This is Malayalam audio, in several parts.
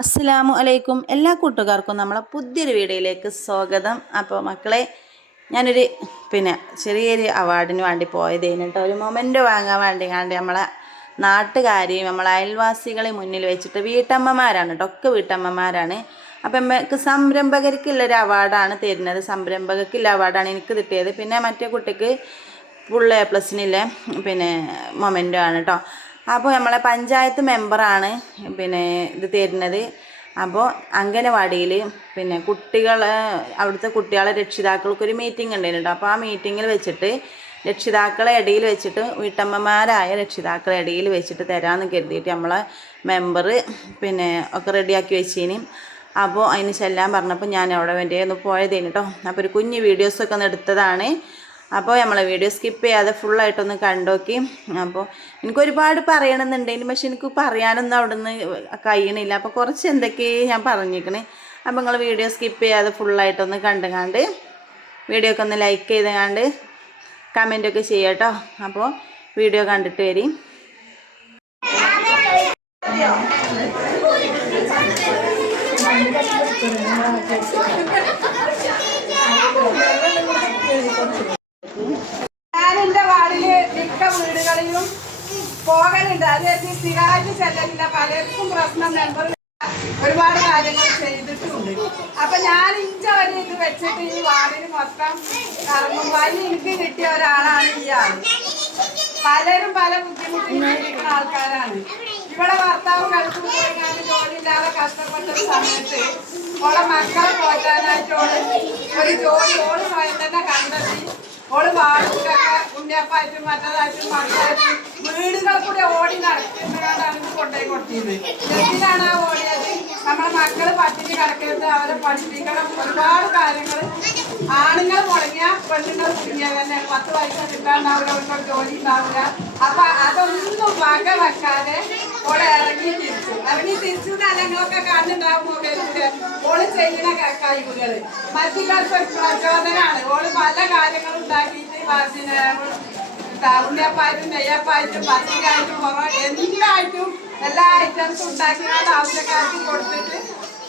അസ്സലാമു അലൈക്കും. എല്ലാ കൂട്ടുകാർക്കും നമ്മളെ പുതിയൊരു വീഡിയോയിലേക്ക് സ്വാഗതം. അപ്പോൾ മക്കളെ ഞാനൊരു പിന്നെ ചെറിയൊരു അവാർഡിന് വേണ്ടി പോയതേനു കേട്ടോ ഒരു മൊമെന്റ് വാങ്ങാൻ വേണ്ടി കണ്ട് നമ്മളെ നാട്ടുകാരെയും നമ്മളെ അയൽവാസികളെ മുന്നിൽ വെച്ചിട്ട് വീട്ടമ്മമാരാണ് കേട്ടോ ഒക്കെ വീട്ടമ്മമാരാണ്. അപ്പം നമുക്ക് സംരംഭകർക്കുള്ളൊരു അവാർഡാണ് തരുന്നത്. സംരംഭകർക്കുള്ള അവാർഡാണ് എനിക്ക് കിട്ടിയത്. പിന്നെ മറ്റേ കുട്ടിക്ക് ഫുൾ എ പ്ലസിനുള്ള പിന്നെ മൊമെന്റ് ആണ് കേട്ടോ അപ്പോൾ നമ്മളെ പഞ്ചായത്ത് മെമ്പറാണ് പിന്നെ ഇത് തരുന്നത്. അപ്പോൾ അംഗനവാടിയിൽ പിന്നെ കുട്ടികൾ അവിടുത്തെ കുട്ടികളെ രക്ഷിതാക്കൾക്ക് ഒരു മീറ്റിംഗ് ഉണ്ടായിരുന്നു. അപ്പോൾ ആ മീറ്റിങ്ങിൽ വെച്ചിട്ട് രക്ഷിതാക്കളെ ഇടയിൽ വെച്ചിട്ട് വീട്ടമ്മമാരായ രക്ഷിതാക്കളെ ഇടയിൽ വെച്ചിട്ട് തരാമെന്ന് കരുതിയിട്ട് നമ്മളെ മെമ്പർ പിന്നെ ഒക്കെ റെഡിയാക്കി വെച്ചീനി. അപ്പോൾ അതിന് ചെല്ലാൻ പറഞ്ഞപ്പോൾ ഞാൻ അവിടെ വേണ്ടി ഒന്ന് പോയതേന് കേട്ടോ അപ്പോൾ ഒരു കുഞ്ഞ് വീഡിയോസൊക്കെ ഒന്ന് എടുത്തതാണ്. അപ്പോൾ നമ്മളെ വീഡിയോ സ്കിപ്പ് ചെയ്യാതെ ഫുള്ളായിട്ടൊന്ന് കണ്ടോക്കി. അപ്പോൾ എനിക്ക് ഒരുപാട് പറയണമെന്നുണ്ടെങ്കിലും പക്ഷെ എനിക്ക് പറയാനൊന്നും അവിടെ നിന്ന് കഴിയണില്ല. അപ്പോൾ കുറച്ച് എന്തൊക്കെ ഞാൻ പറഞ്ഞിരിക്കണേ അപ്പോൾ നിങ്ങൾ വീഡിയോ സ്കിപ്പ് ചെയ്യാതെ ഫുള്ളായിട്ടൊന്ന് കണ്ടുകാണ്ട് വീഡിയോ ഒക്കെ ഒന്ന് ലൈക്ക് ചെയ്തുകാണ്ട് കമന്റൊക്കെ ചെയ്യാം കേട്ടോ അപ്പോൾ വീഡിയോ കണ്ടിട്ട് വരും. പോകലുണ്ട്. അത് എനിക്ക് സ്ഥിരമായിട്ട് ചെല്ലലില്ല. പലർക്കും പ്രശ്നം മെമ്പർ ഒരുപാട് കാര്യങ്ങൾ ചെയ്തിട്ടുണ്ട്. അപ്പൊ ഞാൻ ഇഞ്ച ഒരു ഇത് വെച്ചിട്ട് ഈ വാർഡിന് മൊത്തം കറങ്ങുമ്പോൾ അതിന് എനിക്ക് കിട്ടിയ ഒരാളാണ് ഈ ആൾ. പലരും പല ബുദ്ധിമുട്ടിൽ ജീവിക്കുന്ന ആൾക്കാരാണ്. ഇവിടെ ഭർത്താവ് പോയി ഞാൻ ജോലിയില്ലാതെ കഷ്ടപ്പെട്ട സമയത്ത് ഓളെ മക്കളെ പോറ്റാനായിട്ട് ഓൾ ഒരു ജോലി ഓൾ സ്വയം തന്നെ കണ്ടെത്തി. ഓൾ വാടക ഉണ്ണിയപ്പായിട്ടും മറ്റേതായിട്ടും മക്കളായിട്ടും വീടുകൾ കൂടെ ഓടി നടക്കുന്നതാണ് കൊണ്ടുപോയി കൊടുത്തത്. എന്തിനാണ് ആ ഓടിയത്? നമ്മളെ മക്കൾ പട്ടിണി കിടക്കരുത്. അവരെ പഠിപ്പിക്കണം. ഒരുപാട് കാര്യങ്ങൾ ആണുങ്ങൾ മുടങ്ങിയ പെണ്ണുങ്ങൾ കുടുങ്ങിയ തന്നെ പത്ത് പൈസ കിട്ടാണ്ടാവില്ല അവർക്ക് ജോലി ഉണ്ടാവില്ല. അപ്പൊ അതൊന്നും വക വെക്കാതെ ഓളെ ഇറങ്ങി തിരിച്ചു. ഇറങ്ങി തിരിച്ചു ഞങ്ങളൊക്കെ കാണുന്നുണ്ടാവും മൊബൈലിൽ ഓൾ ചെയ്യുന്ന കഴിവുകൾ മറ്റുള്ളവർക്ക് പ്രചോദനമാണ് ഓൾ പല കാര്യങ്ങളും ഉണ്ടാക്കിയിട്ട് പിന്നെ ഉണ്ണിയപ്പായിട്ടും നെയ്യപ്പായിട്ടും പച്ചക്കായിട്ടും പൊറോ എന്തായിട്ടും എല്ലാ ഐറ്റംസും ഉണ്ടാക്കിയാണ് ആവശ്യക്കാർക്ക് കൊടുത്തിട്ട്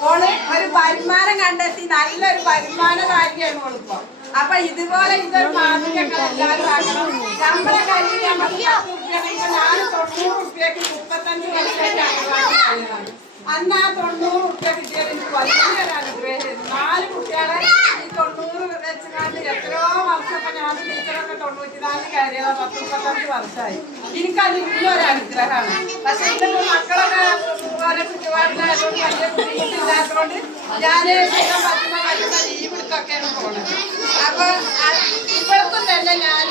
ഓൾ ഒരു വരുമാനം കണ്ടെത്തി നല്ലൊരു വരുമാനകാരിയാണ് ഓളിപ്പോ അപ്പൊ ഇതുപോലെ ഇതൊരു മാതൃകകൾ എല്ലാവരും ആക്കണം. നമ്മളെ കയ്യിൽ നമുക്ക് പത്ത് ഉറുപ്പ്യ ഞാൻ തൊണ്ണൂറ് ഉറുപ്പ്യക്ക് മുപ്പത്തഞ്ച് വർഷം അന്ന് ആ തൊണ്ണൂറ് ഉറുപ്പ്യ കിട്ടിയത് എനിക്ക് വലിയൊരു അനുഗ്രഹം നാല് കുട്ടികളെ ഈ തൊണ്ണൂറ് വെച്ചുകൊണ്ട് എത്രയോ വർഷം ഇപ്പൊ ഞാൻ ടീച്ചറൊക്കെ തൊണ്ണൂറ്റിനാല് കയറിയത് പത്ത് മുപ്പത്തഞ്ച് വർഷമായി. എനിക്കത് വലിയൊരു അനുഗ്രഹമാണ്. പക്ഷെ ഇന്നിപ്പോ മക്കളൊക്കെ പോലെ ചുറ്റുപാടിലായതുകൊണ്ട് വലിയ ബുദ്ധിമുട്ടില്ലാത്തതുകൊണ്ട് ഞാൻ പറ്റുന്ന പറ്റുന്ന ലീവ് എടുത്തൊക്കെയാണ് പോകുന്നത് അപ്പൊ ഇപ്പോഴത്തും തന്നെ ഞാൻ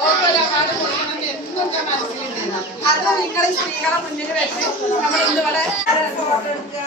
ഓരോ അവാർഡ് കൊടുക്കണം എന്നും മനസ്സിലുണ്ട്. അത് നിങ്ങൾ സ്ത്രീകളെ മുന്നിൽ വെച്ച് നമ്മൾ ഇന്നിവിടെ ഫോട്ടോ എടുക്കുക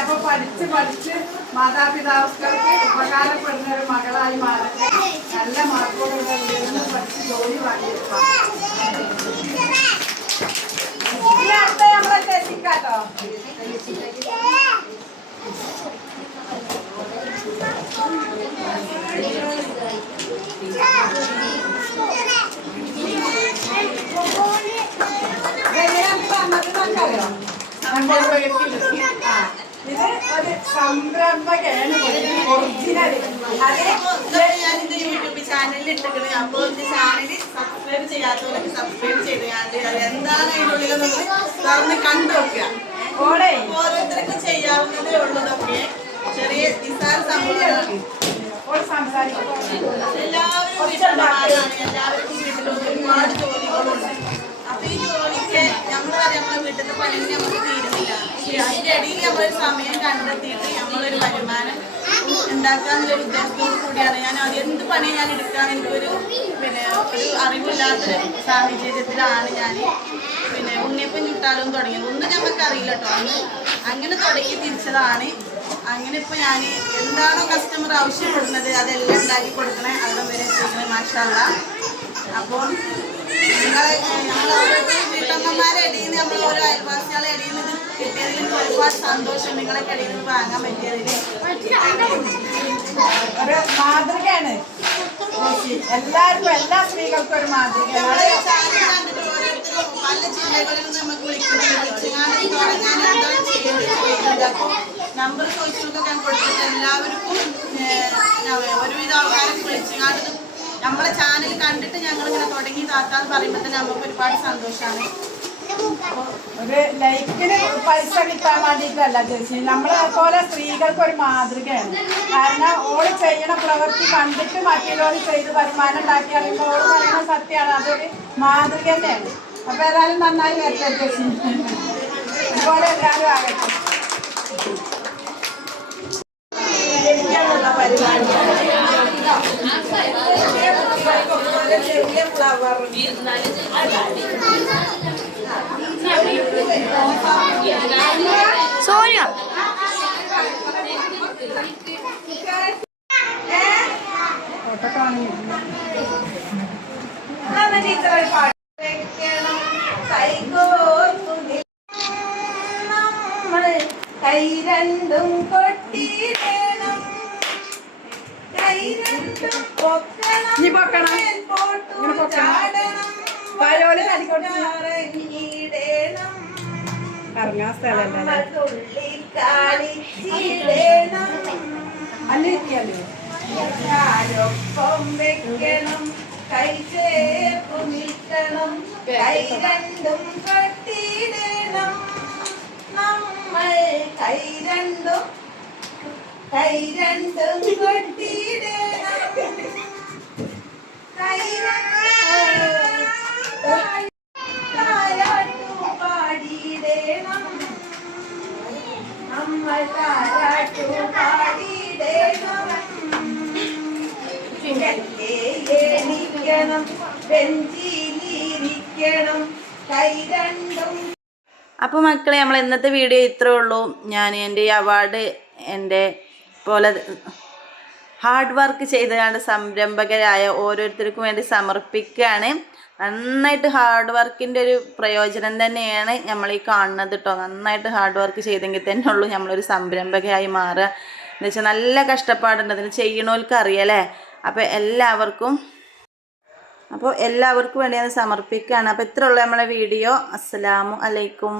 അപ്പൊ പഠിച്ച് പഠിച്ച് മാതാപിതാക്കൾക്ക് ഉപകാരപ്പെടുന്ന ഒരു മകളായി മാറട്ടെ. നല്ല മാർക്കോടുള്ള ഉയർന്ന് പഠിച്ച് ജോലി വാങ്ങിയെടുക്കാം. നമ്മളെ നമുക്കറിയോ ആ, ഇത് ഒരു സംരംഭകയാണ് ഒറിജിനൽ അത് ഞാനിത് യൂട്യൂബ് ചാനലിൽ ഇട്ടിട്ടുണ്ട് അപ്പോൾ എന്റെ ചാനൽ സബ്സ്ക്രൈബ് ചെയ്യാത്തവരൊക്കെ സബ്സ്ക്രൈബ് ചെയ്തുകൊണ്ട് അത് എന്താണ് അതിനുള്ളിൽ തുറന്ന് കണ്ടു നോക്കുക ഓരോരുത്തർക്കും ചെയ്യാവുന്നതേ ഉള്ളതൊക്കെ ചെറിയ നിസ്സാര സംഭവങ്ങളാണ് എല്ലാവരും വീട്ടമ്മമാരാണ് എല്ലാവർക്കും വീട്ടിലും ഒരുപാട് ജോലികളുണ്ട് അപ്പൊ ഈ ജോലിക്ക് നമ്മൾ നമ്മളെ വീട്ടിലത്തെ ഇടയിൽ നമ്മളൊരു സമയം കണ്ടെത്തിയിട്ട് നമ്മളൊരു വരുമാനം ഉണ്ടാക്കാന്നുള്ളൊരു ഉദ്ദേശത്തോട് കൂടിയാണ്. ഞാൻ എന്ത് പണി ഞാൻ എടുക്കാൻ എനിക്കൊരു പിന്നെ ഒരു അറിവില്ലാത്ത സാഹചര്യത്തിലാണ് ഞാൻ പിന്നെ ഉണ്ണിയപ്പം ചുട്ടാലും തുടങ്ങിയത്. ഒന്നും ഞങ്ങൾക്ക് അറിയില്ല കേട്ടോ. അന്ന് അങ്ങനെ തുടങ്ങി തിരിച്ചതാണ്. അങ്ങനെ ഇപ്പൊ ഞാൻ എന്താണോ കസ്റ്റമർ ആവശ്യപ്പെടുന്നത് അതെല്ലാം ഉണ്ടാക്കി കൊടുക്കണേ. അവിടെ വരെ എത്തിക്കണേ മാഷല്ല അപ്പോൾ നിങ്ങളെ നമ്മൾ ഓരോരുത്തരും വീട്ടമ്മമാരെ ഇടയിൽ നമ്മൾ ഓരോ അയൽവാസികളെ ഇടയിൽ നിന്ന് ഇത് കിട്ടിയതിൽ എനിക്ക് ഒരുപാട് സന്തോഷം നിങ്ങളെ ഇടയിൽ നിന്ന് വാങ്ങാൻ പറ്റിയതിന് ഒരു മാതൃകയാണ്. എല്ലാവർക്കും എല്ലാ സ്ത്രീകൾക്കും ഒരു ഓരോരുത്തരും പല ജില്ലകളിൽ നിന്ന് നമുക്ക് വിളിക്കുന്നുണ്ട്. തുടങ്ങാൻ എന്താണ് ചെയ്യേണ്ടത് അപ്പോൾ നമ്പർ ചോദിച്ചവർക്ക് ഞാൻ കൊടുത്തിട്ട് എല്ലാവർക്കും ഒരുവിധ ആൾക്കാരൊക്കെ വിളിച്ചുകാണ്ട് നമ്മളെ ചാനൽ കണ്ടിട്ട് ഞങ്ങൾ ഇങ്ങനെ തുടങ്ങി താത്താന്ന് പറയുമ്പോൾ തന്നെ നമുക്ക് ഒരുപാട് സന്തോഷമാണ് ഒരു ലൈഫിന് പൈസ കിട്ടാൻ വേണ്ടിയിട്ടല്ല ചേച്ചി നമ്മളെ പോലെ സ്ത്രീകൾക്ക് ഒരു മാതൃകയാണ്. കാരണം ഓൾ ചെയ്യണ പ്രവൃത്തി കണ്ടിട്ട് മറ്റുള്ളവർ ചെയ്ത് വരുമാനം ഉണ്ടാക്കി അറിയുമ്പോൾ ഓൾ പറയുന്ന സത്യമാണ്. അതൊരു മാതൃക തന്നെയാണ്. അപ്പൊ ഏതായാലും നന്നായി വരട്ടെ ചേച്ചി അതുപോലെ എല്ലാവരും ആകട്ടെ. സോനിയ. കൈ രണ്ടും കൊട്ടിയിടണം കൈ രണ്ടും പൊക്കണം. നീ ചാടണം വയോൽ ഇറങ്ങാൻ സ്ഥലമല്ലേ അല്ലിരിക്കല്ലോ ഒപ്പം വെക്കണം കൈ ചേർപ്പ് നിൽക്കണം കൈ രണ്ടും കട്ടിയിടണം. നമ്മൾ കൈ രണ്ടും കൈ രണ്ടും കട്ടിയിടണം. കൈ താരാട്ടു അപ്പോൾ മക്കളെ നമ്മൾ ഇന്നത്തെ വീഡിയോ ഇത്രേ ഉള്ളൂ. ഞാൻ എന്റെ ഈ അവാർഡ് എന്റെ പോലെ ഹാർഡ് വർക്ക് ചെയ്തുകൊണ്ട് സംരംഭകരായ ഓരോരുത്തർക്കും വേണ്ടി സമർപ്പിക്കുകയാണ്. നന്നായിട്ട് ഹാർഡ് വർക്കിന്റെ ഒരു പ്രയോജനം തന്നെയാണ് നമ്മൾ ഈ കാണുന്നത് കേട്ടോ നന്നായിട്ട് ഹാർഡ് വർക്ക് ചെയ്തെങ്കിൽ തന്നെ ഉള്ളൂ നമ്മളൊരു സംരംഭകയായി മാറുക. എന്ന് വെച്ചാൽ നല്ല കഷ്ടപ്പാടുണ്ട്. അതിന് ചെയ്യണോൽക്ക് അറിയാലേ അപ്പോൾ എല്ലാവർക്കും അപ്പോൾ എല്ലാവർക്കും വേണ്ടി അത് സമർപ്പിക്കുകയാണ്. അപ്പോൾ ഇത്രയുള്ള നമ്മളെ വീഡിയോ അസ്സലാമു അലൈക്കും.